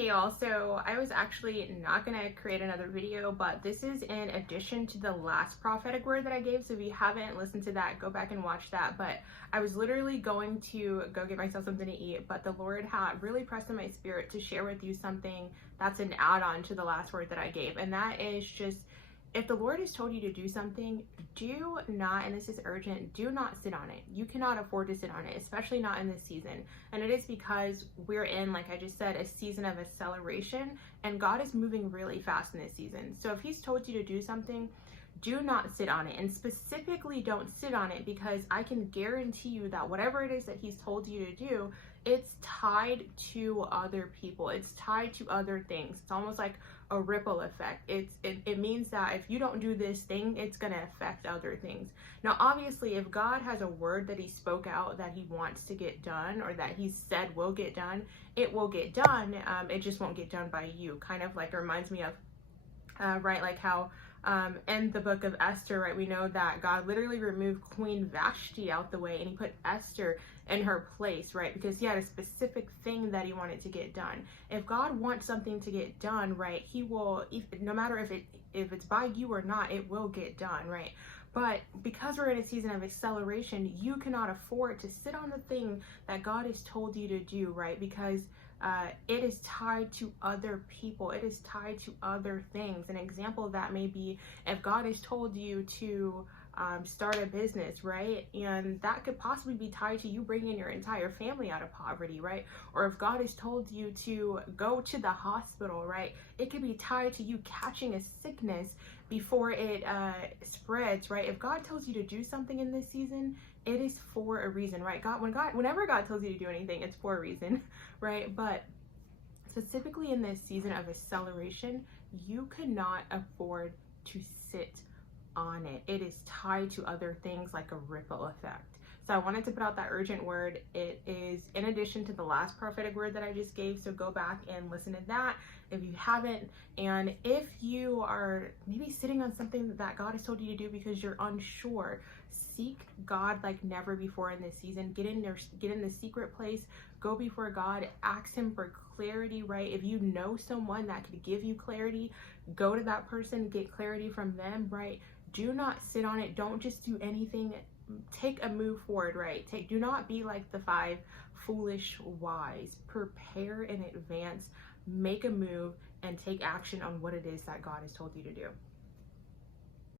Hey y'all, so I was actually not going to create another video, but this is in addition to the last prophetic word that I gave. So if you haven't listened to that, go back and watch that. But I was literally going to go get myself something to eat, but the Lord had really pressed on my spirit to share with you something that's an add-on to the last word that I gave. And that is just, if the Lord has told you to do something, do not, and this is urgent, do not sit on it. You cannot afford to sit on it, especially not in this season. And it is because we're in, like I just said, a season of acceleration, and God is moving really fast in this season. So if He's told you to do something, do not sit on it. And specifically, don't sit on it, because I can guarantee you that whatever it is that He's told you to do, it's tied to other people. It's tied to other things. It's almost like a ripple effect. It means that if you don't do this thing, it's going to affect other things. Now, obviously, if God has a word that He spoke out that He wants to get done, or that He said will get done, it will get done. It just won't get done by you. Kind of like, it reminds me of, right, like how in the book of Esther, right, we know that God literally removed Queen Vashti out the way, and He put Esther in her place, right, because He had a specific thing that He wanted to get done. If God wants something to get done, right, He will, no matter if it's by you or not, it will get done, right? But because we're in a season of acceleration, you cannot afford to sit on the thing that God has told you to do, right? Because it is tied to other people. It is tied to other things. An example of that may be if God has told you to start a business, right? And that could possibly be tied to you bringing your entire family out of poverty, right? Or if God has told you to go to the hospital, right? It could be tied to you catching a sickness before it spreads, right? If God tells you to do something in this season, it is for a reason, right? Whenever God tells you to do anything, it's for a reason, right? But specifically in this season of acceleration, you cannot afford to sit on it. It is tied to other things like a ripple effect. So I wanted to put out that urgent word. It is in addition to the last prophetic word that I just gave. So go back and listen to that if you haven't. And if you are maybe sitting on something that God has told you to do because you're unsure, seek God like never before in this season. Get in the secret place, go before God, ask Him for clarity, right? If you know someone that could give you clarity, go to that person, get clarity from them, right? Do not sit on it. Don't just do anything. Take a move forward, right? Do not be like the 5 foolish wise. Prepare in advance, make a move, and take action on what it is that God has told you to do.